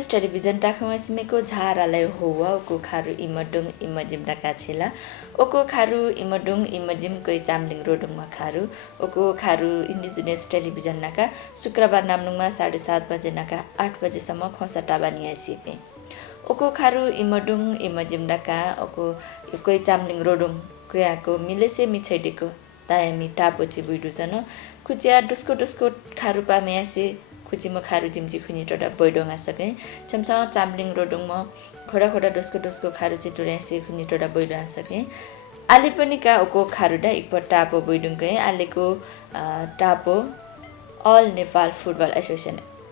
Indigenous television टाखुमा सिमेको झारालाई होवा ओको खारु इमडुङ इमजिम डाका छेला ओको खारु इमडुङ इमजिम कोइ चामलिङ रोडुङमा खारु ओको खारु इंडिजिनियस टेलीविजन नाका शुक्रबार नामनुङमा 7:30 बजे नाका 8 बजेसम्म खोसा टाबानी आइसिके ओको खारु इमडुङ इमजिम डाका ओको कोइ चामलिङ रोडुङ कोयाको मिलेसे मिछैडेको तायामी टापोची बुइडु जन खुचिया डुस्को डुस्को खारु पामे आसे खुचिमा खारु जिम्जी खुनी टोडा बैडोङा सके चम्सा चामलिङ रोडुङमा खोडा खोडा डुस्को डुस्को खारु चिटुरेसे खुनी टोडा बैडोङा सके आले पनि का ओको खारुडा एकपट टापो बैडुङकै आलेको टापो अल नेपाल फुटबल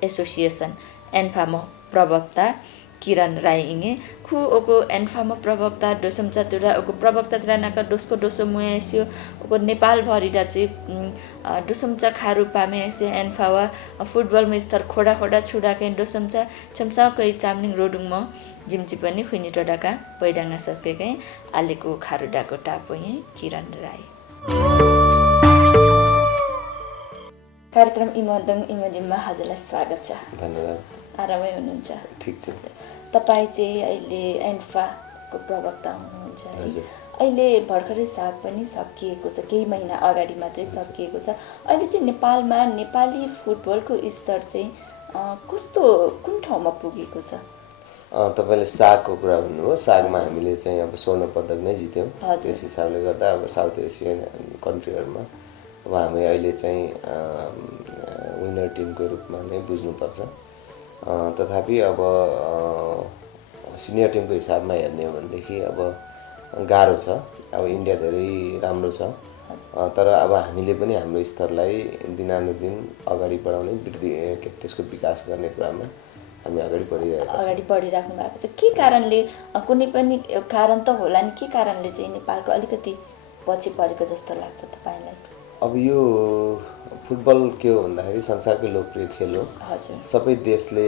एसोसिएसन एन्फामो प्रवक्ता किरण राई इंगे खु ओको एन्फामो प्रवक्ता डोसम चतुरा ओको प्रवक्ता द्रानाका डोस्को डोसो मुयासियो ओको नेपाल भरिडा चाहिँ डोसमचा खारु पामे एसे एन्फावा फुटबल में स्तर खोडा खोडा छुडा के डोसमचा छमसा कै चामलिङ रोडुङमा जिम्ची पनि खुइनी टोडाका बैडाङा सस्केकै आलेको खारुडाको टापो यही किरण राई। कार्यक्रम इमदङ इमजिममा हजुरलाई स्वागत छ। धन्यवाद। आरामै हुनुहुन्छ? ठीक छ। तपाईँ चाहिँ अहिले एन्फाको प्रवक्ता हुनुहुन्छ है। अहिले भर्खरै साग पनि सकिएको छ, केही महिना अगाडि मात्रै सकिएको छ। अहिले चाहिँ नेपालमा नेपाली फुटबलको स्तर चाहिँ कस्तो कुन ठाउँमा पुगेको छ? तपाईँले सागको कुरा भन्नुभयो। सागमा हामीले चाहिँ अब स्वर्ण पदक नै जित्यौँ। त्यस हिसाबले गर्दा अब साउथ एसियन कन्ट्रीहरूमा अब हामी अहिले चाहिँ विनर टिमको रूपमा नै बुझ्नुपर्छ। तथापि अब सिनियर टिमको हिसाबमा हेर्ने हो भनेदेखि अब गाह्रो छ। अब इन्डिया धेरै राम्रो छ, तर अब हामीले पनि हाम्रो स्तरलाई दिनानुदिन अगाडि बढाउने त्यसको विकास गर्ने कुरामा हामी अगाडि बढिराख्नु भएको छ। के कारणले, कुनै पनि कारण त होला नि, के कारणले चाहिँ नेपालको अलिकति पछि परेको जस्तो लाग्छ तपाईँलाई? अब यो फुटबल के हो भन्दाखेरि संसारकै लोकप्रिय खेल हो। सबै देशले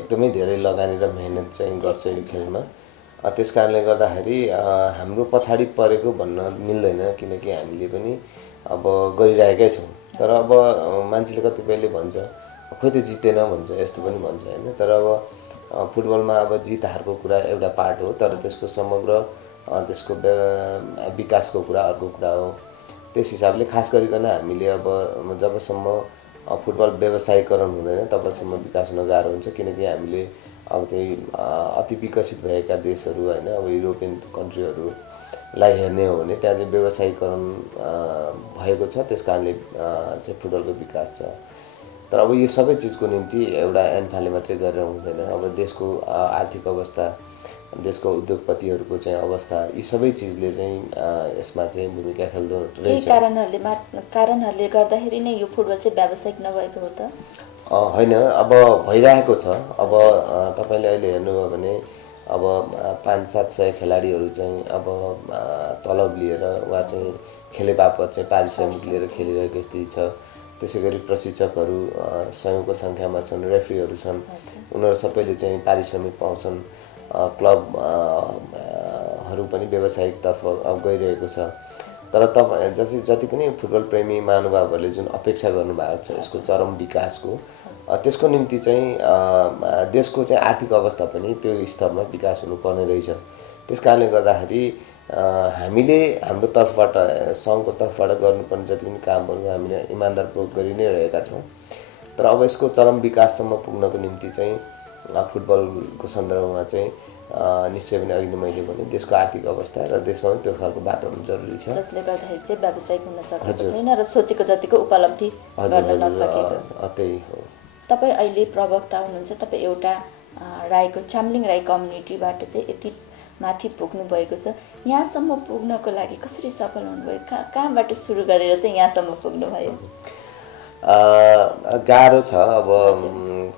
एकदमै धेरै लगानी र मेहनत चाहिँ गर्छ यो खेलमा। त्यस कारणले गर्दाखेरि हाम्रो पछाडि परेको भन्न मिल्दैन, किनकि हामीले पनि अब गरिरहेकै छौँ। तर अब मान्छेले कतिपयले भन्छ खोइ त जितेन भन्छ, यस्तो पनि भन्छ होइन। तर अब फुटबलमा अब जित हारको कुरा एउटा पार्ट हो, तर त्यसको समग्र त्यसको विकासको कुरा अर्को कुरा हो। त्यस हिसाबले खास गरिकन हामीले अब जबसम्म फुटबल व्यवसायीकरण हुँदैन तबसम्म विकास हुन गाह्रो हुन्छ, किनकि हामीले अब त्यही अति विकसित भएका देशहरू होइन, अब युरोपियन कन्ट्रीहरूलाई हेर्ने हो भने त्यहाँ चाहिँ व्यवसायीकरण भएको छ। त्यस कारणले चाहिँ फुटबलको विकास छ। तर अब यो सबै चिजको निम्ति एउटा एन्फाले मात्रै गरेर हुँदैन। अब देशको आर्थिक अवस्था, देशको उद्योगपतिहरूको चाहिँ अवस्था, यी सबै चिजले चाहिँ यसमा चाहिँ भूमिका खेल्दो रहेछ। कारणहरूले गर्दाखेरि नै यो फुटबल चाहिँ व्यावसायिक नभएको हो त? होइन, अब भइरहेको छ। अब तपाईँले अहिले हेर्नुभयो भने अब 500-700 खेलाडीहरू चाहिँ अब तलब लिएर वा चाहिँ खेले बापत चाहिँ पारिश्रमिक लिएर खेलिरहेको स्थिति छ। त्यसै गरी प्रशिक्षकहरू सयौँको सङ्ख्यामा छन्, रेफ्रीहरू छन्, उनीहरू सबैले चाहिँ पारिश्रमिक पाउँछन्। क्लबहरू पनि व्यावसायिकतर्फ गइरहेको छ। तर तपाईँ जति पनि फुटबल प्रेमी महानुभावहरूले जुन अपेक्षा गर्नुभएको छ यसको चरम विकासको, त्यसको निम्ति चाहिँ देशको चाहिँ आर्थिक अवस्था पनि त्यो स्तरमा विकास हुनुपर्ने रहेछ। त्यस कारणले गर्दाखेरि हामीले हाम्रो तर्फबाट, सङ्घको तर्फबाट गर्नुपर्ने जति पनि कामहरू हामीले इमान्दारपूर्वक गरि नै रहेका छौँ। तर अब यसको चरम विकाससम्म पुग्नको निम्ति चाहिँ फुटबलको सन्दर्भमा चाहिँ निश्चय पनि अघि नै मैले भने देशको आर्थिक अवस्था र देशमा पनि त्यो खालको वातावरण जरुरी छ, जसले गर्दाखेरि चाहिँ व्यावसायिक हुन सकेको छैन र सोचेको जतिको उपलब्धि गर्न नसकेको। त्यही हो। तपाईँ अहिले प्रवक्ता हुनुहुन्छ, तपाईँ एउटा राईको चामलिङ राई कम्युनिटीबाट चाहिँ यति माथि पुग्नु भएको छ। यहाँसम्म पुग्नको लागि कसरी सफल हुनुभयो? कहाँबाट सुरु गरेर चाहिँ यहाँसम्म पुग्नुभयो? गाह्रो छ। अब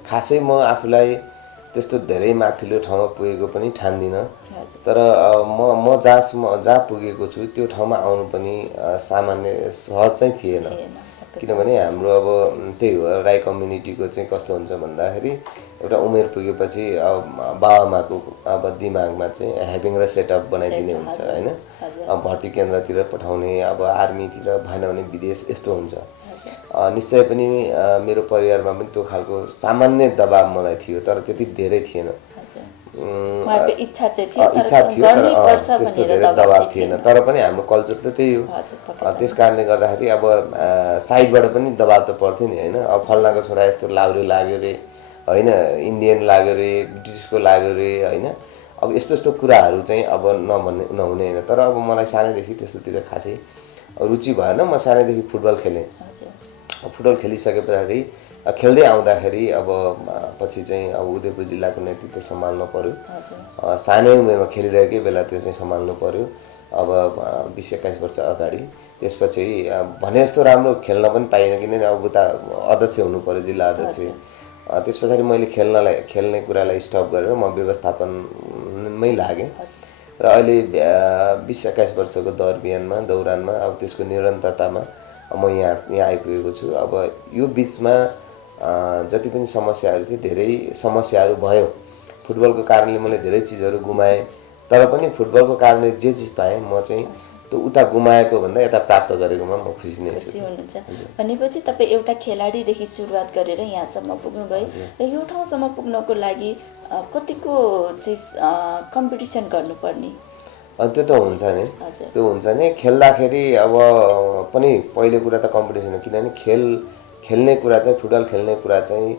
खासै म आफूलाई त्यस्तो धेरै माथिल्लो ठाउँमा पुगेको पनि ठान्दिनँ। तर म जहाँ पुगेको छु त्यो ठाउँमा आउनु पनि सामान्य सहज चाहिँ थिएन। किनभने हाम्रो अब त्यही हो, राई कम्युनिटीको चाहिँ कस्तो हुन्छ भन्दाखेरि एउटा उमेर पुगेपछि बाबाआमाको अब दिमागमा चाहिँ ह्याभिङ र सेटअप बनाइदिने हुन्छ होइन। भर्ती केन्द्रतिर पठाउने, अब आर्मीतिर भएन भने विदेश, यस्तो हुन्छ। निश्चय पनि मेरो परिवारमा पनि त्यो खालको सामान्य दबाब मलाई थियो, तर त्यति धेरै थिएन। इच्छा थियो तर त्यस्तो धेरै दबाब थिएन। तर पनि हाम्रो कल्चर त त्यही हो। त्यस कारणले गर्दाखेरि अब साइडबाट पनि दबाब त पर्थ्यो नि होइन। अब फल्नाको छोरा यस्तो लाउरे लाग्यो रे होइन, इन्डियन लाग्यो रे, ब्रिटिसको लाग्यो रे होइन। अब यस्तो यस्तो कुराहरू चाहिँ अब नहुने होइन। तर अब मलाई सानैदेखि त्यस्तोतिर खासै रुचि भएन। म सानैदेखि फुटबल खेलेँ। फुटबल खेलिसके पछाडि खेल्दै आउँदाखेरि अब पछि चाहिँ अब उदयपुर जिल्लाको नेतृत्व सम्हाल्नु पर्यो। सानै उमेरमा खेलिरहेकै बेला त्यो चाहिँ सम्हाल्नु पर्यो। अब 20-21 वर्ष अगाडि। त्यसपछि भने जस्तो राम्रो खेल्न पनि पाइएन, किनभने अब उता अध्यक्ष हुनु पर्यो, जिल्ला अध्यक्ष। त्यस पछाडि मैले खेल्ने कुरालाई स्टप गरेर म व्यवस्थापनमै लागेँ र अहिले 20-21 वर्षको दौरानमा अब त्यसको निरन्तरतामा म यहाँ आइपुगेको छु। अब यो बिचमा जति पनि समस्याहरू थिए, धेरै समस्याहरू भयो। फुटबलको कारणले मैले धेरै चिजहरू गुमाएँ, तर पनि फुटबलको कारणले जे चिज पाएँ म चाहिँ त्यो उता गुमाएको भन्दा यता प्राप्त गरेकोमा म खुसी नै छु। भनेपछि तपाईँ एउटा खेलाडीदेखि सुरुवात गरेर यहाँसम्म पुग्नुभयो र यो ठाउँसम्म पुग्नको लागि कतिको चाहिँ कम्पिटिसन गर्नुपर्ने? त्यो त हुन्छ नि, त्यो हुन्छ नि। खेल्दाखेरि अब पनि पहिलो कुरा त कम्पिटिसन हो, किनभने खेल्ने कुरा चाहिँ, फुटबल खेल्ने कुरा चाहिँ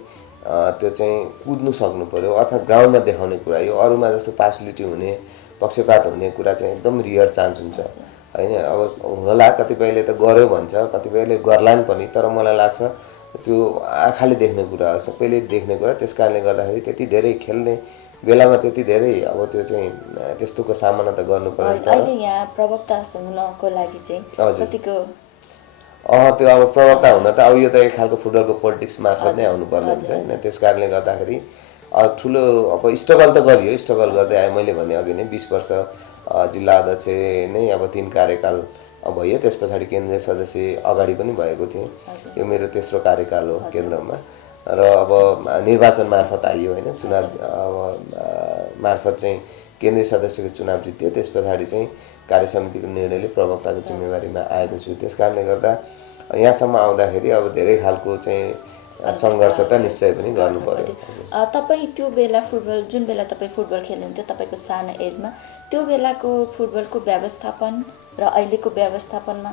त्यो चाहिँ कुद्नु सक्नु पर्यो, अर्थात् ग्राउन्डमा देखाउने कुरा। यो अरूमा जस्तो पार्सलिटी हुने, पक्षपात हुने कुरा चाहिँ एकदम रियर चान्स हुन्छ होइन। अब होला कतिपयले त गर्यो भन्छ, कतिपयले गर्लान् पनि, तर मलाई लाग्छ त्यो आँखाले देख्ने कुरा हो, सबैले देख्ने कुरा। त्यस कारणले गर्दाखेरि त्यति धेरै खेल्ने बेलामा त्यति धेरै अब त्यो चाहिँ त्यस्तोको सामना त गर्नु पर्यो। अहिले यहाँ प्रवक्ता हुनको लागि चाहिँ कतिको त्यो अब प्रवक्ता हुन त अब यो त एक खालको फुटबलको पोलिटिक्स मार्फत नै आउनुपर्ने हुन्छ होइन। त्यस कारणले गर्दाखेरि ठुलो अब स्ट्रगल त गरियो, स्ट्रगल गर्दै आएँ। मैले भने अघि नै 20 वर्ष जिल्ला अध्यक्ष नै अब 3 कार्यकाल भयो। त्यस पछाडि केन्द्रीय सदस्य अगाडि पनि भएको थिएँ। यो मेरो तेस्रो कार्यकाल हो केन्द्रमा र अब निर्वाचन मार्फत आइयो होइन। चुनाव मार्फत चाहिँ केन्द्रीय सदस्यको चुनाव जित्यो। त्यस पछाडि चाहिँ कार्य समितिको निर्णयले प्रवक्ताको जिम्मेवारीमा आएको छु। त्यस कारणले गर्दा यहाँसम्म आउँदाखेरि अब धेरै खालको चाहिँ सङ्घर्ष त निश्चय पनि गर्नु पर्यो। तपाईँ त्यो बेला जुन बेला तपाईँ फुटबल खेल्नुहुन्थ्यो तपाईँको सानो एजमा, त्यो बेलाको फुटबलको व्यवस्थापन र अहिलेको व्यवस्थापनमा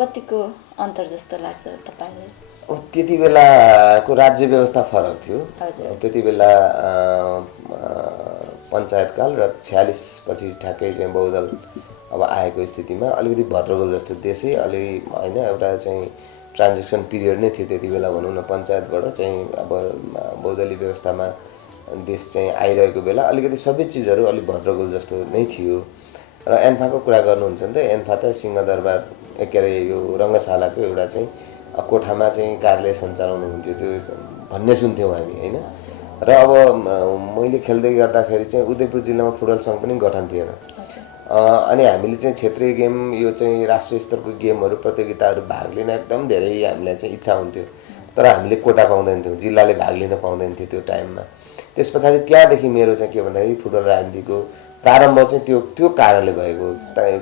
कतिको अन्तर जस्तो लाग्छ तपाईँलाई? त्यति बेलाको राज्य व्यवस्था फरक थियो। त्यति बेला पञ्चायतकाल र 46 पछि ठ्याक्कै चाहिँ बहुदल अब आएको स्थितिमा अलिकति भद्रगोल जस्तो देशै अलि होइन, एउटा चाहिँ ट्रान्जेक्सन पिरियड नै थियो त्यति बेला भनौँ न। पञ्चायतबाट चाहिँ अब बहुदलीय व्यवस्थामा देश चाहिँ आइरहेको बेला अलिकति सबै चिजहरू अलिक भद्रगोल जस्तो नै थियो। र एन्फाको कुरा गर्नुहुन्छ भने त एन्फा त सिंहदरबार के अरे यो रङ्गशालाको एउटा चाहिँ कोठामा चाहिँ कार्यालय सञ्चालन हुन्थ्यो त्यो भन्ने सुन्थ्यौँ हामी होइन। र अब मैले खेल्दै गर्दाखेरि चाहिँ उदयपुर जिल्लामा फुटबल सङ्घ पनि गठन थिएन। अनि हामीले चाहिँ क्षेत्रीय गेम, यो चाहिँ राष्ट्रिय स्तरको गेमहरू, प्रतियोगिताहरू भाग लिन एकदम धेरै हामीलाई चाहिँ इच्छा हुन्थ्यो, तर हामीले कोटा पाउँदैन थियौँ, जिल्लाले भाग लिन पाउँदैन थियो त्यो टाइममा। त्यस पछाडि त्यहाँदेखि मेरो चाहिँ के भन्दाखेरि फुटबल राजनीतिको प्रारम्भ चाहिँ त्यो कारणले भएको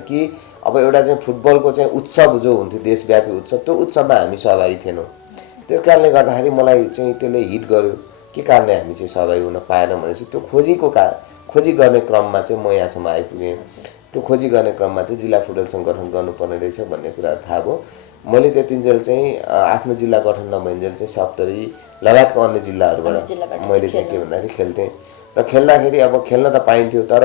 कि अब एउटा चाहिँ फुटबलको चाहिँ उत्सव जो हुन्थ्यो, देशव्यापी उत्सव, त्यो उत्सवमा हामी सहभागी थिएनौँ। त्यस कारणले गर्दाखेरि मलाई चाहिँ त्यसले हिट गर्यो। के कारणले हामी चाहिँ सहभागी हुन पाएन भनेपछि त्यो खोजी गर्ने क्रममा चाहिँ म यहाँसम्म आइपुगेँ। त्यो खोजी गर्ने क्रममा चाहिँ जिल्ला फुटबल सङ्घ गठन गर्नुपर्ने रहेछ भन्ने कुरा थाहा भयो। मैले त्यतिन्जेल चाहिँ आफ्नो जिल्ला गठन नभइन्जेल चाहिँ सप्तरी लगायतको अन्य जिल्लाहरूबाट मैले चाहिँ के भन्दाखेरि खेल्थेँ। र खेल्दाखेरि अब खेल्न त पाइन्थ्यो, तर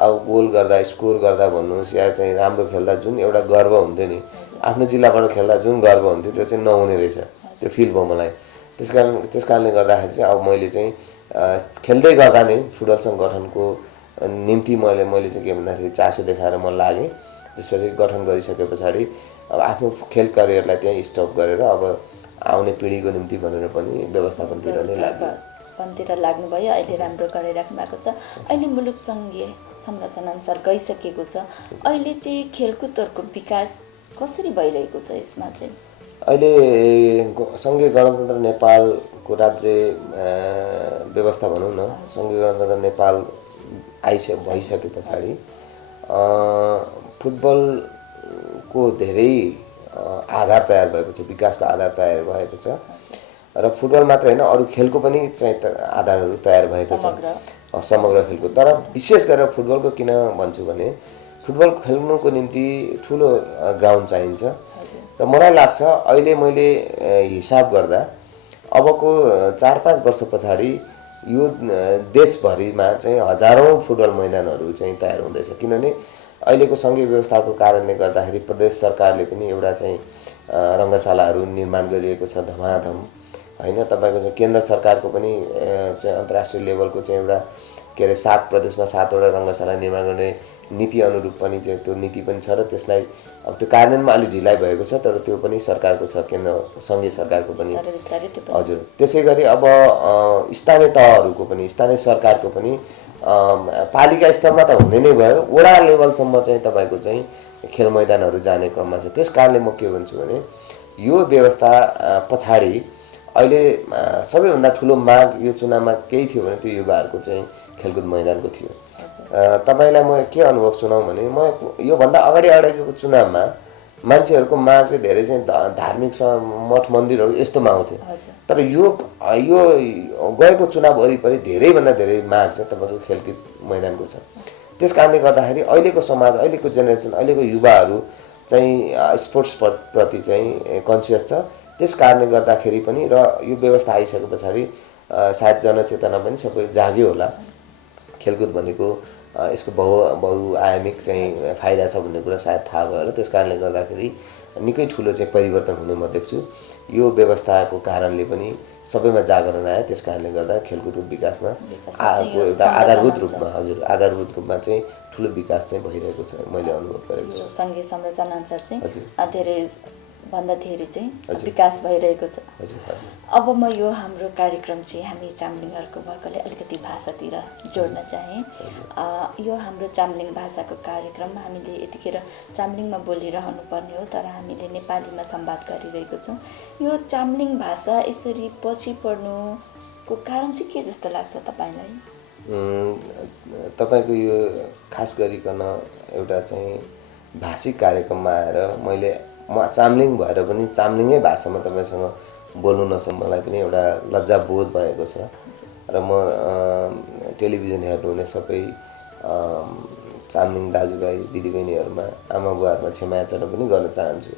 अब गोल गर्दा, स्कोर गर्दा भन्नुहोस् या चाहिँ राम्रो खेल्दा जुन एउटा गर्व हुन्थ्यो नि, आफ्नो जिल्लाबाट खेल्दा जुन गर्व हुन्थ्यो त्यो चाहिँ नहुने रहेछ, त्यो फिल भयो मलाई। त्यस कारणले गर्दाखेरि चाहिँ अब मैले चाहिँ खेल्दै गर्दा नै फुटबल सङ्घ गठनको निम्ति मैले चाहिँ के भन्दाखेरि चासो देखाएर म लागेँ। त्यसपछि गठन गरिसके पछाडि अब आफ्नो खेल करियरलाई त्यहीँ स्टप गरेर अब आउने पिँढीको निम्ति भनेर पनि व्यवस्थापनतिर लाग्नुभयो। अहिले राम्रो गरिराख्नु भएको छ। अहिले मुलुक सङ्घीय संरचनाअनुसार गइसकेको छ। अहिले चाहिँ खेलकुदहरूको विकास कसरी भइरहेको छ यसमा चाहिँ? अहिले सङ्घीय गणतन्त्र नेपालको को राज्य व्यवस्था भनौँ न सङ्घीय गणतन्त्र नेपाल भइसके पछाडि फुटबलको धेरै आधार तयार भएको छ, विकासको आधार तयार भएको छ र फुटबल मात्र होइन अरू खेलको पनि चाहिँ आधारहरू तयार भएको छ, समग्र खेलको। तर विशेष गरेर फुटबलको किन भन्छु भने फुटबल खेल्नुको निम्ति ठुलो ग्राउन्ड चाहिन्छ र मलाई लाग्छ अहिले मैले हिसाब गर्दा अबको 4-5 वर्ष पछाडि यो देशभरिमा चाहिँ हजारौँ फुटबल मैदानहरू चाहिँ तयार हुँदैछ। किनभने अहिलेको सङ्घीय व्यवस्थाको कारणले गर्दाखेरि प्रदेश सरकारले पनि एउटा चाहिँ रङ्गशालाहरू निर्माण गरिएको छ धमाधम होइन। तपाईँको चाहिँ केन्द्र सरकारको पनि चाहिँ अन्तर्राष्ट्रिय लेभलको चाहिँ एउटा के अरे 7 प्रदेशमा 7वटा रङ्गशाला निर्माण गर्ने नीति अनुरूप पनि चाहिँ त्यो नीति पनि छ र त्यसलाई अब त्यो कार्यान्वयनमा अलि ढिलाइ भएको छ, तर त्यो पनि सरकारको छ, केन्द्र सङ्घीय सरकारको पनि। हजुर, त्यसै गरी अब स्थानीय तहहरूको पनि, स्थानीय सरकारको पनि पालिका स्तरमा त हुने नै भयो, वडा लेभलसम्म चाहिँ तपाईँको चाहिँ खेल मैदानहरू जाने क्रममा छ। त्यस कारणले म के भन्छु भने यो व्यवस्था पछाडि अहिले सबैभन्दा ठुलो माग यो चुनावमा केही थियो भने त्यो युवाहरूको चाहिँ खेलकुद मैदानको थियो। तपाईँलाई म के अनुभव सुनाउँ भने म योभन्दा अगाडिको चुनावमा मान्छेहरूको माग चाहिँ धेरै चाहिँ धार्मिक मठ मन्दिरहरू यस्तोमा आउँथ्यो, तर यो गएको चुनाव वरिपरि धेरैभन्दा धेरै माग चाहिँ तपाईँको खेलकुद मैदानको छ। त्यस कारणले गर्दाखेरि अहिलेको समाज, अहिलेको जेनेरेसन, अहिलेको युवाहरू चाहिँ स्पोर्ट्स प्रति चाहिँ कन्सियस छ। त्यस कारणले गर्दाखेरि पनि र यो व्यवस्था आइसके पछाडि सायद जनचेतना पनि सबै जाग्यो होला। खेलकुद भनेको यसको बहुआयामिक चाहिँ फाइदा छ भन्ने कुरा सायद थाहा भयो होला। त्यस कारणले गर्दाखेरि निकै ठुलो चाहिँ परिवर्तन हुने म देख्छु। यो व्यवस्थाको कारणले पनि सबैमा जागरण आयो। त्यस कारणले गर्दा खेलकुदको विकासमा एउटा आधारभूत रूपमा चाहिँ ठुलो विकास चाहिँ भइरहेको छ, मैले अनुभव गरेको छु। सङ्घीय संरचना अनुसार चाहिँ धेरै भन्दा धेरै चाहिँ विकास भइरहेको छ। अब म यो हाम्रो कार्यक्रम चाहिँ हामी चाम्लिङहरूको भएकोले अलिकति भाषातिर जोड्न चाहेँ। यो हाम्रो चाम्लिङ भाषाको कार्यक्रम हामीले यतिखेर चाम्लिङमा बोलिरहनु पर्ने हो, तर हामीले नेपालीमा संवाद गरिरहेको छौँ। यो चाम्लिङ भाषा यसरी पछि पर्नुको कारण चाहिँ के जस्तो लाग्छ तपाईँलाई? तपाईँको यो खास गरिकन एउटा चाहिँ भाषिक कार्यक्रममा आएर म चाम्लिङ भएर पनि चाम्लिङै भाषामा तपाईँसँग बोल्नु नसक्नु मलाई पनि एउटा लज्जाबोध भएको छ र म टेलिभिजन हेर्नुहुने सबै चाम्लिङ दाजुभाइ दिदीबहिनीहरूमा, आमा बुवाहरूमा क्षमा याचना पनि गर्न चाहन्छु।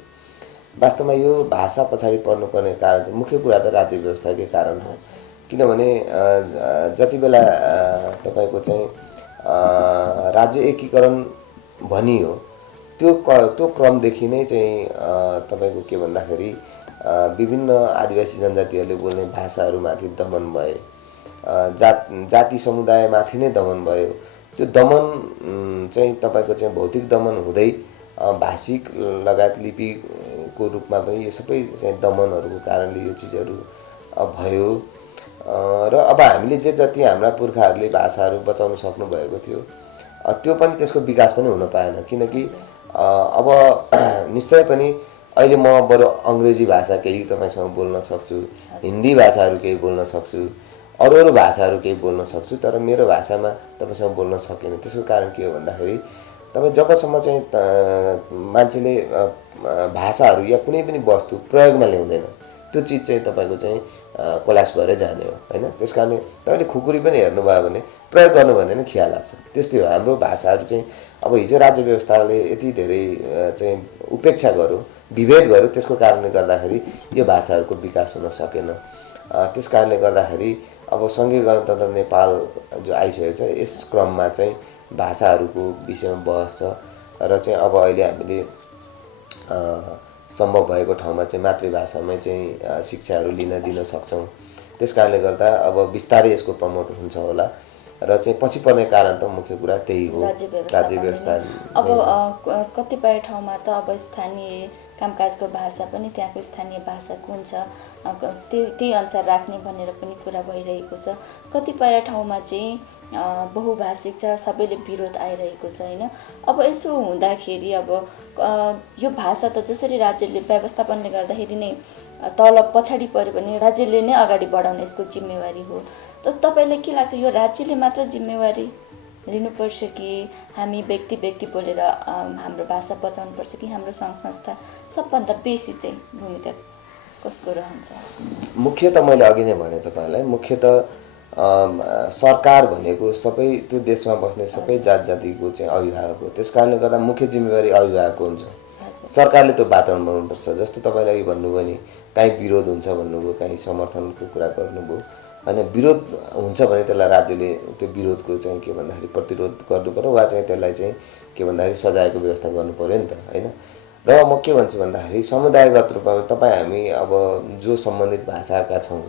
वास्तवमा यो भाषा पछाडि पर्नुपर्ने कारण चाहिँ मुख्य कुरा त राज्य व्यवस्थाकै कारण हो। किनभने जति बेला तपाईँको चाहिँ राज्य एकीकरण भनियो त्यो क्रमदेखि नै चाहिँ तपाईँको के भन्दाखेरि विभिन्न आदिवासी जनजातिहरूले बोल्ने भाषाहरूमाथि दमन भए, जाति समुदायमाथि नै दमन भयो। त्यो दमन चाहिँ तपाईँको चाहिँ भौतिक दमन हुँदै भाषिक लगायत लिपिको रूपमा पनि यो सबै चाहिँ दमनहरूको कारणले यो चिजहरू भयो र अब हामीले जति हाम्रा पुर्खाहरूले भाषाहरू बचाउन सक्नुभएको थियो त्यो पनि त्यसको विकास पनि हुन पाएन। किनकि अब निश्चय पनि अहिले म बरु अङ्ग्रेजी भाषा केही तपाईँसँग बोल्न सक्छु, हिन्दी भाषाहरू केही बोल्न सक्छु, अरू भाषाहरू केही बोल्न सक्छु, तर मेरो भाषामा तपाईँसँग बोल्न सकेन। त्यसको कारण के हो भन्दाखेरि तपाईँ जबसम्म चाहिँ मान्छेले भाषाहरू या कुनै पनि वस्तु प्रयोगमा ल्याउँदैन त्यो चिज चाहिँ तपाईँको चाहिँ कोल्याप्स भएर जाने हो होइन। त्यस कारणले तपाईँले खुकुरी पनि हेर्नुभयो भने प्रयोग गर्नु भने नै खिया लाग्छ। त्यस्तै हो हाम्रो भाषाहरू चाहिँ। अब हिजो राज्य व्यवस्थाले यति धेरै चाहिँ उपेक्षा गर्यो, विभेद गर्यो, त्यसको कारणले गर्दाखेरि यो भाषाहरूको विकास हुन सकेन। त्यस कारणले गर्दाखेरि अब सङ्घीय गणतन्त्र नेपाल जो आइसकेको छ यस क्रममा चाहिँ भाषाहरूको विषयमा बहस छ र चाहिँ अब अहिले हामीले सम्भव भएको ठाउँमा चाहिँ मातृभाषामै चाहिँ शिक्षाहरू दिन सक्छौँ। त्यस कारणले गर्दा अब बिस्तारै यसको प्रमोट हुन्छ होला र चाहिँ पछि पर्ने कारण त मुख्य कुरा त्यही हो, राज्य व्यवस्था। अब कतिपय ठाउँमा त अब स्थानीय कामकाजको भाषा पनि त्यहाँको स्थानीय भाषा कुन छ त्यही अनुसार राख्ने भनेर पनि कुरा भइरहेको छ। कतिपय ठाउँमा चाहिँ बहुभाषिक छ, सबैले विरोध आइरहेको छ होइन। अब यसो हुँदाखेरि अब यो भाषा त जसरी राज्यले व्यवस्थापनले गर्दाखेरि नै तल पछाडि पऱ्यो भने राज्यले नै अगाडि बढाउने यसको जिम्मेवारी हो। त तपाईँलाई के लाग्छ, यो राज्यले मात्र जिम्मेवारी लिनुपर्छ कि हामी व्यक्ति बोलेर हाम्रो भाषा बचाउनुपर्छ कि हाम्रो सङ्घ संस्था सबभन्दा बेसी चाहिँ भूमिका कसको रहन्छ? मुख्य त मैले अघि नै भने तपाईँलाई, मुख्य त सरकार भनेको सबै त्यो देशमा बस्ने सबै जात जातिको चाहिँ अभिभावक हो। त्यस कारणले गर्दा मुख्य जिम्मेवारी अभिभावकको हुन्छ। सरकारले त्यो वातावरण बनाउनुपर्छ। जस्तो तपाईँले अघि भन्नुभयो नि, काहीँ विरोध हुन्छ भन्नुभयो, काहीँ समर्थनको कुरा गर्नुभयो होइन। विरोध हुन्छ भने त्यसलाई राज्यले त्यो विरोधको चाहिँ के भन्दाखेरि प्रतिरोध गर्नु पर्यो वा चाहिँ त्यसलाई चाहिँ के भन्दाखेरि सजायको व्यवस्था गर्नु पर्यो नि त होइन। र म के भन्छु भन्दाखेरि समुदायगत रूपमा तपाईँ हामी अब जो सम्बन्धित भाषाका छौँ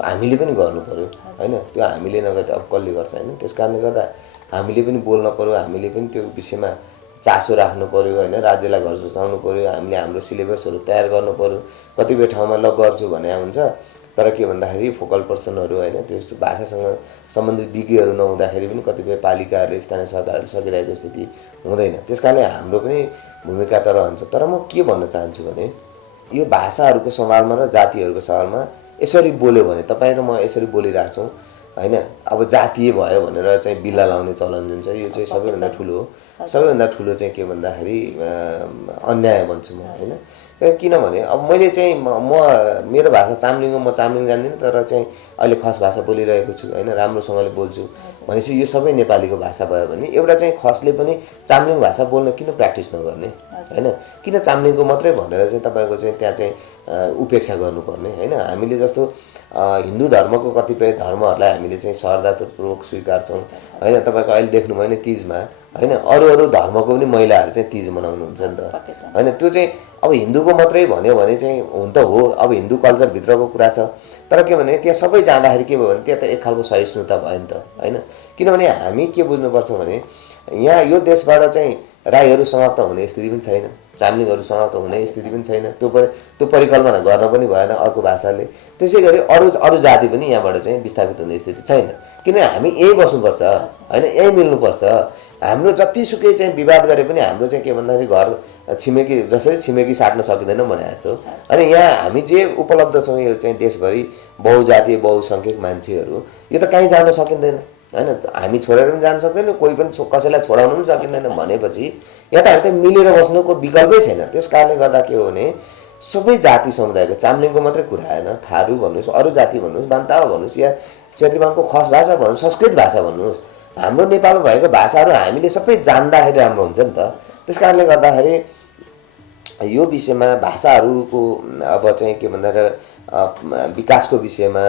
हामीले पनि गर्नु पर्यो होइन। त्यो हामीले नगर्दा अब कसले गर्छ होइन। त्यस कारणले गर्दा हामीले पनि बोल्न पर्यो, हामीले पनि त्यो विषयमा चासो राख्नु पर्यो होइन। राज्यलाई घर सुसाउनु पर्यो, हामीले हाम्रो सिलेबसहरू तयार गर्नु पर्यो। कतिपय ठाउँमा ल गर्छु भने हुन्छ, तर के भन्दाखेरि फोकल पर्सनहरू होइन, त्यस्तो भाषासँग सम्बन्धित विज्ञहरू नहुँदाखेरि पनि कतिपय पालिकाहरूले स्थानीय सरकारहरूले सकिरहेको स्थिति हुँदैन। त्यस कारणले हाम्रो पनि भूमिका त रहन्छ। तर म के भन्न चाहन्छु भने यो भाषाहरूको सवालमा र जातिहरूको सवालमा यसरी बोल्यो भने तपाईँ र म यसरी बोलिरहेको छौँ होइन। अब जातीय भयो भनेर चाहिँ बिल्ला लाउने चलन जुन छ यो चाहिँ सबैभन्दा ठुलो हो। सबैभन्दा ठुलो चाहिँ के भन्दाखेरि अन्याय भन्छु म होइन। किनभने अब मैले चाहिँ मेरो भाषा चाम्लिङ हो, म चाम्लिङ जान्दिनँ तर चाहिँ अहिले खस भाषा बोलिरहेको छु होइन, राम्रोसँगले बोल्छु भनेपछि यो सबै नेपालीको भाषा भयो भने एउटा चाहिँ खसले पनि चाम्लिङ भाषा बोल्न किन प्र्याक्टिस नगर्ने होइन। किन चाम्लिङको मात्रै भनेर चाहिँ तपाईँको चाहिँ त्यहाँ चाहिँ उपेक्षा गर्नुपर्ने होइन। हामीले जस्तो हिन्दू धर्मको कतिपय धर्महरूलाई हामीले चाहिँ सहर्दतापूर्वक स्वीकार्छौँ होइन। तपाईँको अहिले देख्नुभयो भने तिजमा होइन अरू धर्मको पनि महिलाहरू चाहिँ तिज मनाउनुहुन्छ नि त होइन। त्यो चाहिँ अब हिन्दूको मात्रै भन्यो भने चाहिँ हुन त हो, अब हिन्दू कल्चरभित्रको कुरा छ। तर के भने त्यहाँ सबै जाँदाखेरि के भयो भने त्यहाँ त एक खालको सहिष्णुता भयो नि त होइन। किनभने हामी के बुझ्नुपर्छ भने यहाँ यो देशबाट चाहिँ राईहरू समाप्त हुने स्थिति पनि छैन, चाम्लिङहरू समाप्त हुने स्थिति पनि छैन। त्यो परिकल्पना गर्न पनि भएन अर्को भाषाले। त्यसै गरी अरू जाति पनि यहाँबाट चाहिँ विस्थापित हुने स्थिति छैन। किन हामी यहीँ बस्नुपर्छ होइन, यहीँ मिल्नुपर्छ। हाम्रो जतिसुकै चाहिँ विवाद गरे पनि हाम्रो चाहिँ के भन्दाखेरि घर छिमेकी जसरी छिमेकी साट्न सकिँदैन भने जस्तो अनि यहाँ हामी जे उपलब्ध छौँ यो चाहिँ देशभरि बहुजातीय बहुसङ्ख्यक मान्छेहरू यो त कहीँ जान सकिँदैन होइन। हामी छोडेर पनि जान सक्दैन, कोही पनि कसैलाई छोडाउनु पनि सकिँदैन भनेपछि यहाँ त हामी त मिलेर बस्नुको विकल्पै छैन। त्यस कारणले गर्दा के हो भने सबै जाति समुदायको चाम्लिङको मात्रै कुरा आएन, थारू भन्नुहोस्, अरू जाति भन्नुहोस्, बान्तावा भन्नुहोस् या क्षेत्रीबाहुनको खस भाषा भन्नुहोस्, संस्कृत भाषा भन्नुहोस्, हाम्रो नेपालमा भएको भाषाहरू हामीले सबै जान्दाखेरि राम्रो हुन्छ नि त। त्यस कारणले गर्दाखेरि यो विषयमा भाषाहरूको अब चाहिँ के भन्दाखेरि विकासको विषयमा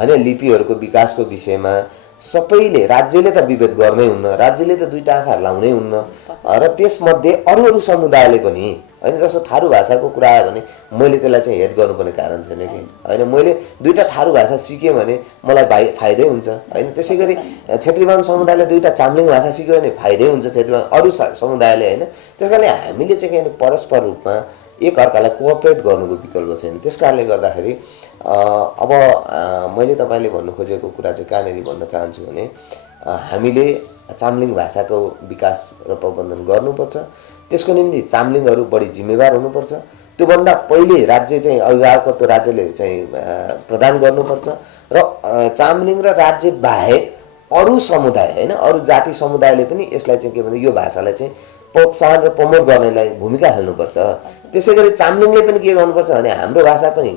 होइन, लिपिहरूको विकासको विषयमा सबैले राज्यले त विभेद गर्नै हुन्न, राज्यले त दुईटा आँखा लाउनै हुन्न र त्यसमध्ये अरू समुदायले पनि होइन। जस्तो थारू भाषाको कुरा आयो भने मैले त्यसलाई चाहिँ हेड गर्नुपर्ने कारण छैन कि होइन। मैले दुईटा थारू भाषा सिकेँ भने मलाई फाइदै हुन्छ होइन। त्यसै गरी क्षेत्री बाहुन समुदायले दुईटा चाम्लिङ भाषा सिक्यो भने फाइदै हुन्छ क्षेत्री बाहुन अरू समुदायले होइन। त्यस कारणले हामीले चाहिँ के परस्पर रूपमा एक अर्कालाई कोअपरेट गर्नुको विकल्प छैन। त्यस कारणले गर्दाखेरि अब मैले तपाईँले भन्नु खोजेको कुरा चाहिँ कहाँनिर भन्न चाहन्छु भने हामीले चाम्लिङ भाषाको विकास र प्रबन्धन गर्नुपर्छ। त्यसको निम्ति चाम्लिङहरू बढी जिम्मेवार हुनुपर्छ। त्योभन्दा पहिले राज्य चाहिँ अभिभावकत्व राज्यले चाहिँ प्रदान गर्नुपर्छ र चाम्लिङ र राज्य बाहेक अरू समुदाय होइन अरू जाति समुदायले पनि यसलाई चाहिँ के भन्छ यो भाषालाई चाहिँ प्रोत्साहन र प्रमोट गर्नलाई भूमिका खेल्नुपर्छ। त्यसै गरी चाम्लिङले पनि के गर्नुपर्छ भने हाम्रो भाषा पनि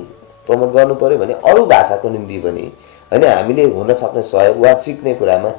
प्रमोट गर्नु पर्यो भने अरू भाषाको निम्ति पनि होइन हामीले हुन सक्ने सहयोग वा सिक्ने कुरामा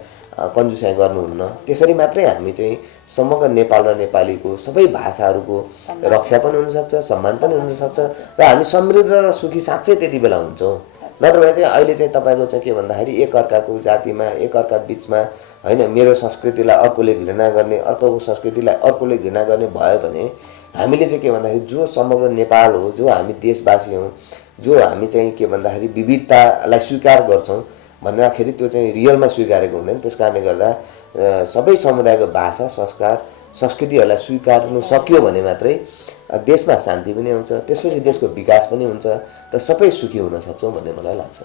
कन्जुसाइ गर्नुहुन्न। त्यसरी मात्रै हामी चाहिँ समग्र नेपाल र नेपालीको सबै भाषाहरूको रक्षा पनि हुनसक्छ, सम्मान पनि हुनसक्छ र हामी समृद्ध र सुखी साँच्चै त्यति बेला हुन्छौँ। नत्र भए चाहिँ अहिले चाहिँ तपाईँको चाहिँ के भन्दाखेरि एकअर्काको जातिमा एकअर्का बिचमा होइन मेरो संस्कृतिलाई अर्कोले घृणा गर्ने, अर्कोको संस्कृतिलाई अर्कोले घृणा गर्ने भयो भने हामीले चाहिँ के भन्दाखेरि जो समग्र नेपाल हो, जो हामी देशवासी हौँ, जो हामी चाहिँ के भन्दाखेरि विविधतालाई स्वीकार गर्छौँ भन्दाखेरि त्यो चाहिँ रियलमा स्वीकारेको हुँदैन। त्यस कारणले गर्दा सबै समुदायको भाषा, संस्कार, संस्कृतिहरूलाई स्वीकार्नु सक्यो भने मात्रै देशमा शान्ति पनि आउँछ, त्यसपछि देशको विकास पनि हुन्छ र सबै सुखी हुन सक्छौँ भन्ने मलाई लाग्छ।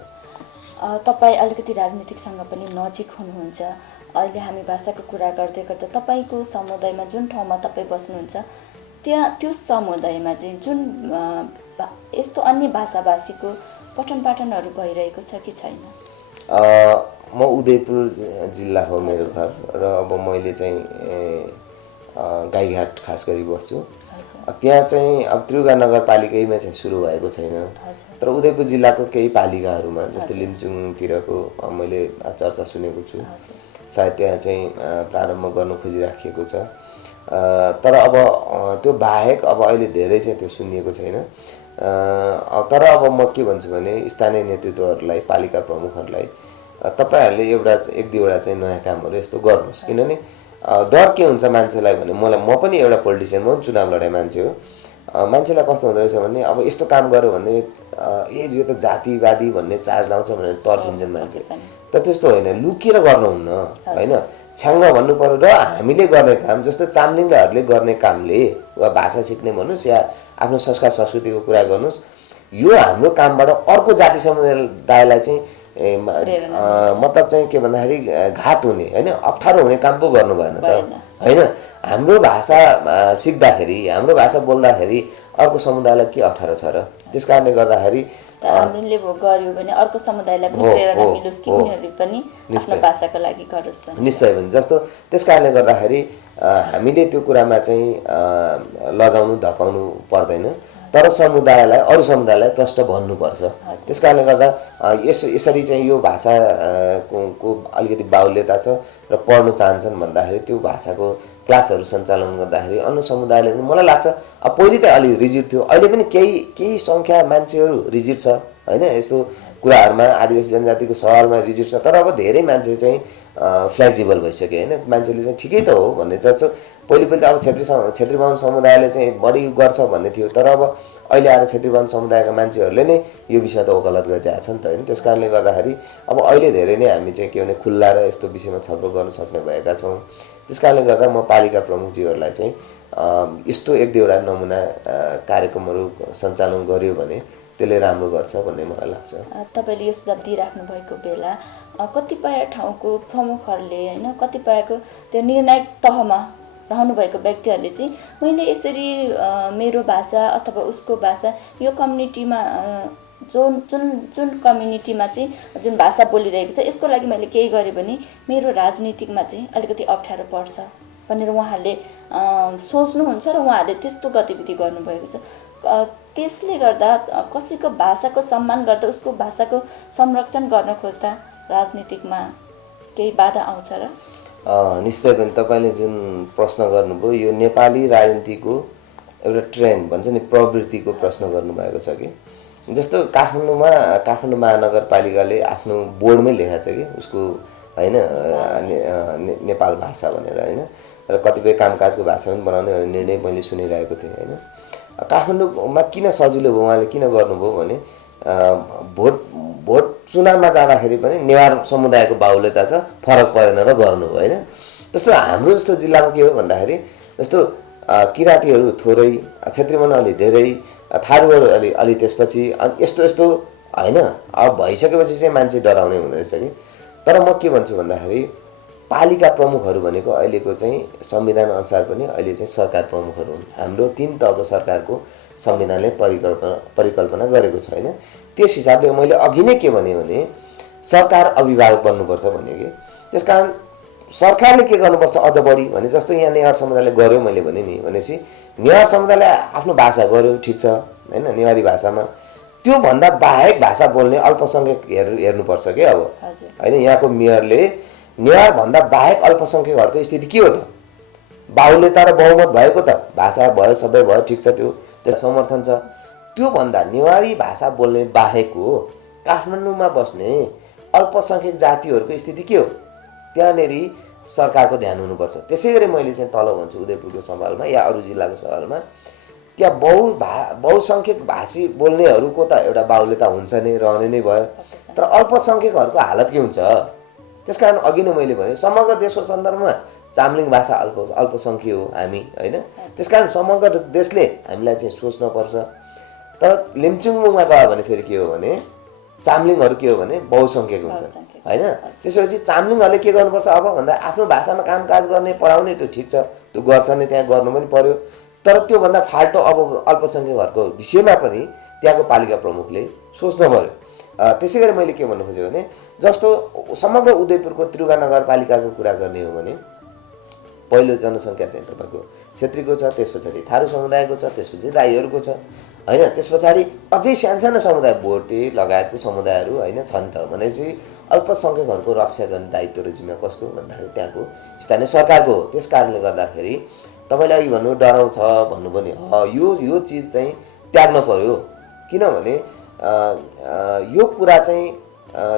तपाईँ अलिकति राजनीतिकसँग पनि नजिक हुनुहुन्छ। अहिले हामी भाषाको कुरा गर्दै गर्दा तपाईँको समुदायमा जुन ठाउँमा तपाईँ बस्नुहुन्छ त्यहाँ त्यो समुदायमा चाहिँ जुन यस्तो अन्य भाषाभाषीको पठन पाठनहरू भइरहेको छ कि छैन? म उदयपुर जिल्ला हो मेरो घर र अब मैले चाहिँ गाईघाट खास गरी बस्छु। त्यहाँ चाहिँ अब त्रियुगा नगरपालिकैमा चाहिँ सुरु भएको छैन, तर उदयपुर जिल्लाको केही पालिकाहरूमा जस्तै लिम्चुङतिरको मैले चर्चा सुनेको छु, सायद त्यहाँ चाहिँ प्रारम्भ गर्न खोजिराखिएको छ। तर अब त्यो बाहेक अब अहिले धेरै चाहिँ त्यो सुनिएको छैन। तर अब म के भन्छु भने स्थानीय नेतृत्वहरूलाई, पालिका प्रमुखहरूलाई तपाईहरूले एक दुईवटा चाहिँ नयाँ कामहरू यस्तो गर्नुहोस्। किनभने डर के हुन्छ मान्छेलाई भने म पनि एउटा पोलिटिसियन, म चुनाव लडे मान्छे हो। मान्छेलाई कस्तो हुँदो रहेछ भने अब यस्तो काम गर्यो भने यो त जातिवादी भन्ने चार्ज लाउँछ भनेर तर्सिन्छन् मान्छे। तर त्यस्तो होइन, लुकेर गर्नुहुन्न होइन, छ्याङ्ग भन्नु पर्यो। र हामीले गर्ने काम जस्तो चामलिङहरूले गर्ने कामले वा भाषा सिक्ने भन्नुहोस् या आफ्नो संस्कार संस्कृतिको कुरा गर्नुहोस्, यो हाम्रो कामबाट अर्को जाति समुदायलाई चाहिँ मतलब चाहिँ के भन्दाखेरि घात हुने होइन, अप्ठ्यारो हुने काम पो गर्नु भएन त होइन। हाम्रो भाषा सिक्दाखेरि, हाम्रो भाषा बोल्दाखेरि अर्को समुदायलाई के अप्ठ्यारो छ र? त्यस कारणले गर्दाखेरि हामीले गर्यो भने अर्को समुदायलाई पनि प्रेरणा मिलोस् कि उनीहरूले पनि आफ्नो भाषाको लागि गरोस्। निश्चय पनि जस्तो त्यस कारणले गर्दाखेरि हामीले त्यो कुरामा चाहिँ लजाउनु धकाउनु पर्दैन, तर समुदायलाई, अरू समुदायलाई प्रश्न भन्नुपर्छ। त्यस कारणले गर्दा यसरी चाहिँ यो भाषाको अलिकति बाहुल्यता छ र पढ्न चाहन्छन् भन्दाखेरि त्यो भाषाको क्लासहरू सञ्चालन गर्दाखेरि अन्य समुदायले पनि मलाई लाग्छ अब पहिले त अलि रिजिड थियो, अहिले पनि केही सङ्ख्या मान्छेहरू रिजिड छ होइन, यस्तो कुराहरूमा आदिवासी जनजातिको सवालमा रिजिड छ। तर अब धेरै मान्छे चाहिँ फ्लेक्जिबल भइसक्यो होइन, मान्छेले चाहिँ ठिकै त हो भन्ने जस्तो पहिले त अब छेत्री बाहुन समुदायले चाहिँ बढी गर्छ भन्ने थियो, तर अब अहिले आएर छेत्री बाहुन समुदायका मान्छेहरूले नै यो विषय त वकालत गरिरहेको छ नि त होइन। त्यस कारणले गर्दाखेरि अब अहिले धेरै नै हामी चाहिँ के भने खुल्ला र यस्तो विषयमा छलफल गर्न सक्ने भएका छौँ। त्यस कारणले गर्दा म पालिका प्रमुखजीहरूलाई चाहिँ यस्तो एक दुईवटा नमुना कार्यक्रमहरू सञ्चालन गर्यो भने त्यसले राम्रो गर्छ भन्ने मलाई लाग्छ। तपाईँले यो सुझाव दिइराख्नु भएको बेला कतिपय ठाउँको प्रमुखहरूले होइन, कतिपयको त्यो निर्णायक तहमा रहनुभएको व्यक्तिहरूले चाहिँ मैले यसरी मेरो भाषा अथवा उसको भाषा यो कम्युनिटीमा जुन कम्युनिटीमा चाहिँ जुन भाषा बोलिरहेको छ यसको लागि मैले केही गरेँ भने मेरो राजनीतिकमा चाहिँ अलिकति अप्ठ्यारो पर्छ भनेर उहाँहरूले सोच्नुहुन्छ र उहाँहरूले त्यस्तो गतिविधि गर्नुभएको छ। त्यसले गर्दा कसैको भाषाको सम्मान गर्दा उसको भाषाको संरक्षण गर्न खोज्दा राजनीतिकमा केही बाधा आउँछ र? निश्चय पनि तपाईँले जुन प्रश्न गर्नुभयो यो नेपाली राजनीतिको एउटा ट्रेन्ड भन्छ नि, प्रवृत्तिको प्रश्न गर्नुभएको छ कि जस्तो काठमाडौँ महानगरपालिकाले आफ्नो बोर्डमै लेखाएको छ कि उसको होइन नेपाल भाषा भनेर होइन, र कतिपय कामकाजको भाषा पनि बनाउने भन्ने निर्णय मैले सुनिरहेको थिएँ होइन। काठमाडौँमा किन सजिलो भयो उहाँले किन गर्नुभयो भने भोट चुनावमा जाँदाखेरि पनि नेवार समुदायको बाहुल्यता छ, फरक परेन र गर्नुभयो होइन। जस्तो हाम्रो जस्तो जिल्लामा के हो भन्दाखेरि जस्तो किराँतीहरू थोरै, छेत्री बाहुन अलि धेरै, थारूहरू अलि त्यसपछि यस्तो होइन। अब भइसकेपछि चाहिँ मान्छे डराउने हुँदो रहेछ कि। तर म के भन्छु भन्दाखेरि पालिका प्रमुखहरू भनेको अहिलेको चाहिँ संविधान अनुसार पनि अहिले चाहिँ सरकार प्रमुखहरू हुन्। हाम्रो 3 तहको सरकारको संविधानले परिकल्पना गरेको छ होइन। त्यस हिसाबले मैले अघि नै के भने सरकार अभिभावक बन्नुपर्छ भने कि त्यसकारण सरकारले के गर्नुपर्छ अझ बढी भने जस्तो यहाँ नेवार समुदायले गर्यो मैले भने नि भनेपछि नेवार समुदायले आफ्नो भाषा गर्यो ठिक छ होइन, नेवारी भाषामा त्योभन्दा बाहेक भाषा बोल्ने अल्पसङ्ख्यक हेर्नुपर्छ कि अब होइन। यहाँको मेयरले नेवार भन्दा बाहेक अल्पसङ्ख्यकहरूको स्थिति के हो त, बाहुल्यता र बहुमत भएको त भाषा भयो सबै भयो ठिक छ, त्यो समर्थन छ। त्योभन्दा नेवारी भाषा बोल्ने बाहेकको काठमाडौँमा बस्ने अल्पसङ्ख्यक जातिहरूको स्थिति के हो, त्यहाँनिर सरकारको ध्यान हुनुपर्छ। त्यसै गरी मैले चाहिँ तल भन्छु उदयपुरको सवालमा या अरू जिल्लाको सवालमा त्यहाँ बहुसङ्ख्यक भाषी बोल्नेहरूको त एउटा बाहुल्यता हुन्छ नै, रहने नै भयो, तर अल्पसङ्ख्यकहरूको हालत के हुन्छ। त्यसकारण अघि नै मैले भने समग्र देशको सन्दर्भमा चाम्लिङ भाषा अल्पसङ्ख्य हो हामी होइन। त्यसकारण समग्र देशले हामीलाई चाहिँ सोच्नुपर्छ। तर लिम्चुङमा गयो भने फेरि के हो भने चाम्लिङहरू के हो भने बहुसङ्ख्यक हुन्छ होइन। त्यसपछि चाम्लिङहरूले के गर्नुपर्छ अब भन्दा आफ्नो भाषामा कामकाज गर्ने पढाउने त्यो ठिक छ, त्यो गर्छ नि, त्यहाँ गर्नु पनि पर्यो। तर त्योभन्दा फाल्टो अब अल्पसङ्ख्यकहरूको विषयमा पनि त्यहाँको पालिका प्रमुखले सोच्नु पर्यो। त्यसै गरी मैले के भन्नु खोजेँ भने जस्तो समग्र उदयपुरको त्रियुगा नगरपालिकाको कुरा गर्ने हो भने पहिलो जनसङ्ख्या चाहिँ तपाईँको छेत्रीको छ, त्यस पछाडि थारू समुदायको छ, त्यसपछि राईहरूको छ होइन। त्यस पछाडि अझै सानो समुदाय भोटे लगायतको समुदायहरू होइन छन् त भनेपछि अल्पसङ्ख्यकहरूको रक्षा गर्ने दायित्व र जिम्मा कसको भन्दाखेरि त्यहाँको स्थानीय सरकारको हो। त्यस कारणले गर्दाखेरि तपाईँले अघि भन्नु डराउँछ भन्नु पनि यो चिज चाहिँ त्याग्न पर्यो। किनभने यो कुरा चाहिँ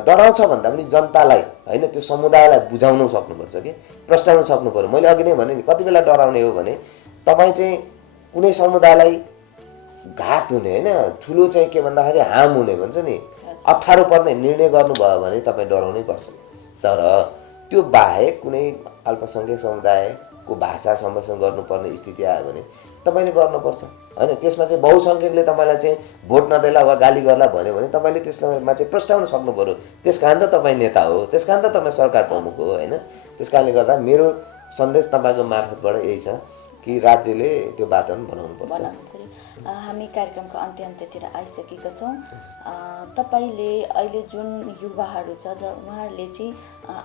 डराउँछ भन्दा पनि जनतालाई होइन त्यो समुदायलाई बुझाउन सक्नुपर्छ कि प्रश्नाउन सक्नु पर्यो। मैले अघि नै भने नि कति बेला डराउने हो भने तपाईँ चाहिँ कुनै समुदायलाई घात हुने होइन ठुलो चाहिँ के भन्दाखेरि हार्म हुने भन्छ नि, अप्ठ्यारो पर्ने निर्णय गर्नुभयो भने तपाईँ डराउनै पर्छ। तर त्यो बाहेक कुनै अल्पसङ्ख्यक समुदायको भाषा संरक्षण गर्नुपर्ने स्थिति आयो भने तपाईँले गर्नुपर्छ होइन। त्यसमा चाहिँ बहुसङ्ख्यकले तपाईँलाई चाहिँ भोट नदेला वा गाली गर्ला भन्यो भने तपाईँले त्यसमा चाहिँ प्रस्ताउन सक्नु पर्यो। त्यस कारण त तपाईँ नेता हो, त्यस कारण त तपाईँ सरकार प्रमुख हो होइन। त्यस कारणले गर्दा मेरो सन्देश तपाईँको मार्फतबाट यही छ कि राज्यले त्यो वातावरण बनाउनुपर्छ। हामी कार्यक्रमको अन्त्यतिर आइसकेका छौँ। तपाईँले अहिले जुन युवाहरू छ उहाँहरूले चाहिँ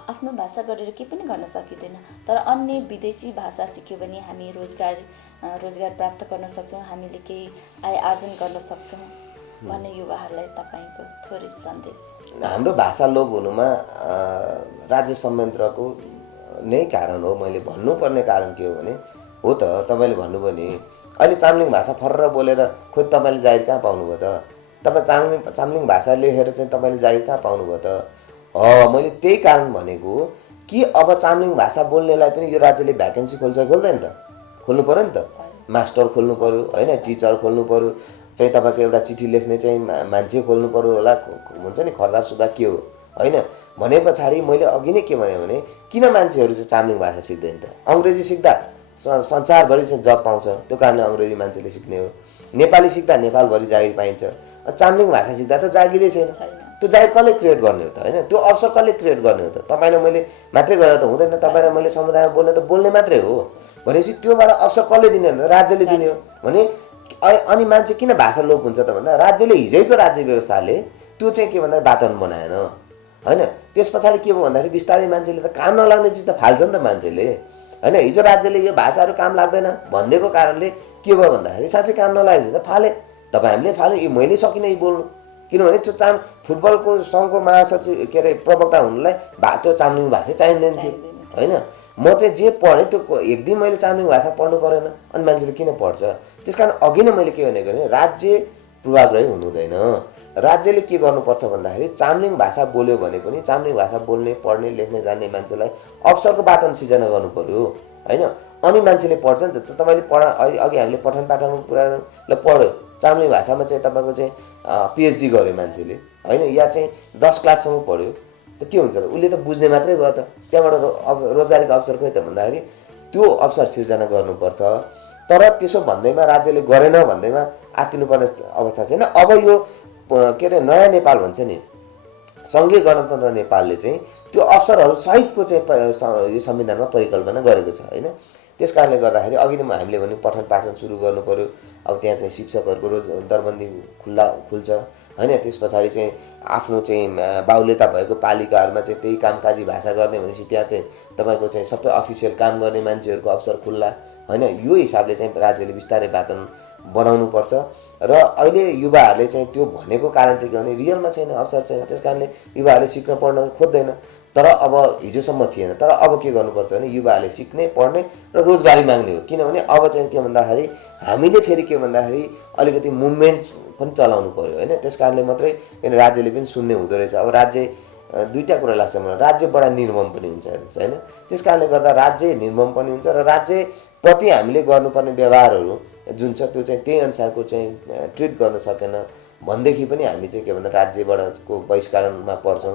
आफ्नो भाषा गरेर केही पनि गर्न सकिँदैन, तर अन्य विदेशी भाषा सिक्यो भने हामी रोजगार प्राप्त गर्न सक्छौँ, हामीले केही आय आर्जन गर्न सक्छौँ भन्ने युवाहरूलाई तपाईँको थोरै सन्देश। हाम्रो भाषा लोप हुनुमा राज्य संयन्त्रको नै कारण हो। मैले भन्नुपर्ने कारण के हो भने हो त तपाईँले भन्नुभयो नि अहिले चाम्लिङ भाषा फर्र बोलेर खोइ तपाईँले जागिर कहाँ पाउनुभयो त? तपाईँ चाम्लिङ भाषा लेखेर चाहिँ तपाईँले जागिर कहाँ पाउनुभयो त? मैले त्यही कारण भनेको कि अब चाम्लिङ भाषा बोल्नेलाई पनि यो राज्यले भ्याकेन्सी खोल्छ खोल्दैन त? खोल्नु पऱ्यो नि त। मास्टर खोल्नु पऱ्यो होइन, टिचर खोल्नु पऱ्यो, चाहिँ तपाईँको एउटा चिठी लेख्ने चाहिँ मान्छे खोल्नु पऱ्यो होला, हुन्छ नि खरदार सुब्बा के हो होइन। भने पछाडि मैले अघि नै के भने किन मान्छेहरू चाहिँ चाम्लिङ भाषा सिक्दैन त? अङ्ग्रेजी सिक्दा संसारभरि चाहिँ जब पाउँछ, त्यो कारणले अङ्ग्रेजी मान्छेले सिक्ने हो। नेपाली सिक्दा नेपालभरि जागिर पाइन्छ। चाम्लिङ भाषा सिक्दा त जागिरै छैन। त्यो जागिर कसले क्रिएट गर्ने हो त होइन? त्यो अवसर कसले क्रिएट गर्ने हो त? तपाईँले मैले मात्रै गरेर त हुँदैन, तपाईँलाई मैले समुदायमा बोल्ने त बोल्ने मात्रै हो भनेपछि त्योबाट अवसर कसले दिने हो? राज्यले दिने हो भने। अनि मान्छे किन भाषा लोप हुन्छ त भन्दा राज्यले हिजैको राज्य व्यवस्थाले त्यो चाहिँ के भन्दा वातावरण बनाएन होइन। त्यस पछाडि के भयो भन्दाखेरि बिस्तारै मान्छेले त काम नलाग्ने चिज त फाल्छ नि त मान्छेले होइन। हिजो राज्यले यो भाषाहरू काम लाग्दैन भनिदिएको कारणले के भयो भन्दाखेरि साँच्चै काम नलागेपछि त फाले, तपाईँ हामीले फाल्यो। यो मैले सकिनँ यी बोल्नु, किनभने त्यो फुटबलको सङ्घको महासचिव के अरे प्रवक्ता हुनुलाई त्यो चाम्लिङ भाषा चाहिँदैन थियो होइन। म चाहिँ जे पढेँ त्यो एक दिन मैले चाम्लिङ भाषा पढ्नु परेन, अनि मान्छेले किन पढ्छ? त्यस कारण अघि नै मैले के भनेको भने राज्य पूर्वाग्रही हुनु हुँदैन। राज्यले के गर्नुपर्छ भन्दाखेरि चाम्लिङ भाषा बोल्यो भने पनि चाम्लिङ भाषा बोल्ने पढ्ने लेख्ने जान्ने मान्छेलाई अवसरको वातावरण सिर्जना गर्नु पर्यो होइन। अनि मान्छेले पढ्छ नि त। तपाईँले अघि हामीले पठन पाठनको कुरा ल पढ्यो चाम्लिङ भाषामा चाहिँ तपाईँको चाहिँ पिएचडी गर्यो मान्छेले होइन, या चाहिँ 10 क्लाससम्म पढ्यो त के हुन्छ त? उसले त बुझ्ने मात्रै भयो त, त्यहाँबाट रोजगारीको अवसर खोइ त भन्दाखेरि त्यो अवसर सिर्जना गर्नुपर्छ। तर त्यसो भन्दैमा राज्यले गरेन भन्दैमा आत्तिनुपर्ने अवस्था छैन। अब यो के अरे नयाँ नेपाल भन्छ नि, सङ्घीय गणतन्त्र नेपालले चाहिँ त्यो अवसरहरू सहितको चाहिँ यो संविधानमा परिकल्पना गरेको छ होइन। त्यस कारणले गर्दाखेरि अघि नै हामीले भने पठन पाठन सुरु गर्नु पर्यो। अब त्यहाँ चाहिँ शिक्षकहरूको दरबन्दी खुल्छ होइन। त्यस पछाडि चाहिँ आफ्नो चाहिँ बाहुल्यता भएको पालिकाहरूमा चाहिँ त्यही कामकाजी भाषा गर्ने भनेपछि त्यहाँ चाहिँ तपाईँको चाहिँ सबै अफिसियल काम गर्ने मान्छेहरूको अवसर खुल्ला होइन। यो हिसाबले चाहिँ राज्यले बिस्तारै वातावरण बनाउनुपर्छ। र अहिले युवाहरूले चाहिँ त्यो भनेको कारण चाहिँ के भने रियलमा छैन, अवसर छैन। त्यस कारणले युवाहरूले सिक्न पढ्न खोज्दैन। तर अब हिजोसम्म थिएन, तर अब के गर्नुपर्छ भने युवाहरूले सिक्ने पढ्ने र रोजगारी माग्ने हो। किनभने अब चाहिँ के भन्दाखेरि हामीले फेरि के भन्दाखेरि अलिकति मुभमेन्ट पनि चलाउनु पर्यो होइन। त्यस कारणले मात्रै राज्यले पनि सुन्ने हुँदो रहेछ। अब राज्य दुईवटा कुरा लाग्छ मलाई, राज्य बडा निर्मम पनि हुन्छ हेर्नुहोस् होइन। त्यस कारणले गर्दा राज्य निर्मम पनि हुन्छ र राज्यप्रति हामीले गर्नुपर्ने व्यवहारहरू जुन छ त्यो चाहिँ त्यही अनुसारको चाहिँ ट्रिट गर्न सकेन भनेदेखि पनि हामी चाहिँ के भन्दा राज्यबाटको बहिष्कारणमा पर्छौँ,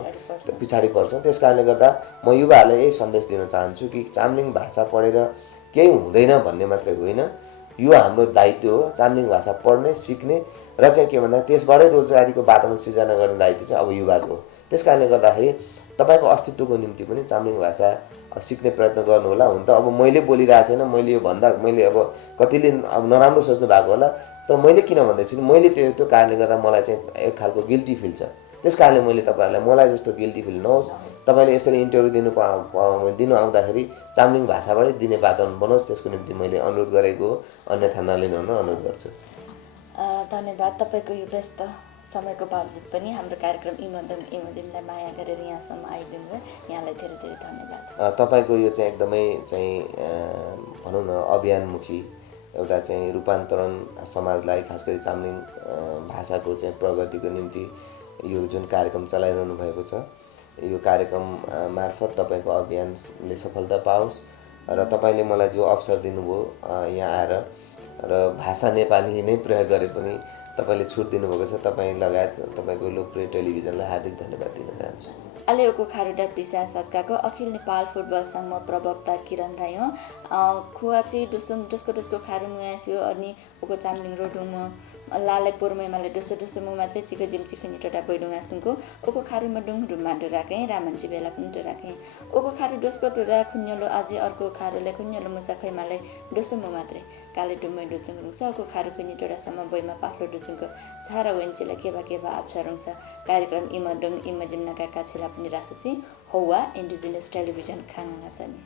पछाडि पर्छौँ। त्यस कारणले गर्दा म युवाहरूलाई यही सन्देश दिन चाहन्छु कि चाम्लिङ भाषा पढेर केही हुँदैन भन्ने मात्रै होइन, यो हाम्रो दायित्व हो। चाम्लिङ भाषा पढ्ने, सिक्ने र चाहिँ के भन्दा त्यसबाटै रोजगारीको वातावरण सिर्जना गर्ने दायित्व चाहिँ अब युवाको हो। त्यस कारणले गर्दाखेरि तपाईँको अस्तित्वको निम्ति पनि चाम्लिङ भाषा सिक्ने प्रयत्न गर्नुहोला। हुन त अब मैले बोलिरहेको छैन, मैले यो भन्दा मैले अब कतिले अब नराम्रो सोच्नु भएको होला, तर मैले किन भन्दैछु नि मैले त्यो कारणले गर्दा मलाई चाहिँ एक खालको गिल्टी फिल छ। त्यस कारणले मैले तपाईँहरूलाई मलाई जस्तो गिल्टी फिल नहोस्, तपाईँले यसरी इन्टरभ्यू दिनु आउँदाखेरि चाम्लिङ भाषाबाटै दिने वातावरण बनोस्, त्यसको निम्ति मैले अनुरोध गरेको हो। अन्यथा नलिनु अनुरोध गर्छु। धन्यवाद। तपाईँको यो व्यस्त समयको बावजुद पनि हाम्रो कार्यक्रम इमोदिमलाई माया गरेर यहाँसम्म आइदिनु भयो, यहाँलाई धेरै धेरै धन्यवाद। तपाईँको यो चाहिँ एकदमै चाहिँ भनौँ न अभियानमुखी एउटा चाहिँ रूपान्तरण समाजलाई खास गरी चाम्लिङ भाषाको चाहिँ प्रगतिको निम्ति यो जुन कार्यक्रम चलाइरहनु भएको छ, यो कार्यक्रम मार्फत तपाईँको अभियानले सफलता पाओस् र तपाईँले मलाई जो अवसर दिनुभयो यहाँ आएर र भाषा नेपाली नै प्रयोग गरे पनि तपाईँले छुट दिनुभएको छ, तपाईँ लगायत तपाईँको लोकप्रिय टेलिभिजनलाई हार्दिक धन्यवाद दिन चाहन्छु। अहिले ओको खारुडा पिसा सचकाको अखिल नेपाल फुटबल संघ प्रवक्ता किरण राई हो। खुवाची डुस्को खारु मुयास्यो अनि ओको चाम्लिङ रोडुङ लालाई पोरमैमाले डोसो मु मात्रै चिको जिम चिखनी टोटा बैडुङा सुनको ओको खारु मडुङ रुमा डोराकै रामन्ची बेला पनि डोराकै ओको खारु डोस्को डोरा खुन्यलो अझै अर्को खारुले खुन्यलो मुसा खैमाले डोसो मु मात्रै काले डुम्मै डुचुङ रुङसा ओको खारु खुनी टोरासम्म बैमा पाफ्लो डुचुङको झारा वेन्चेला केभा आप्छा रुङसा कार्यक्रम इमडुङ इमजिमनाका काछेला पनि रासुची हौवा इन्डिजिनियस टेलिभिजन खाङाङा सनी।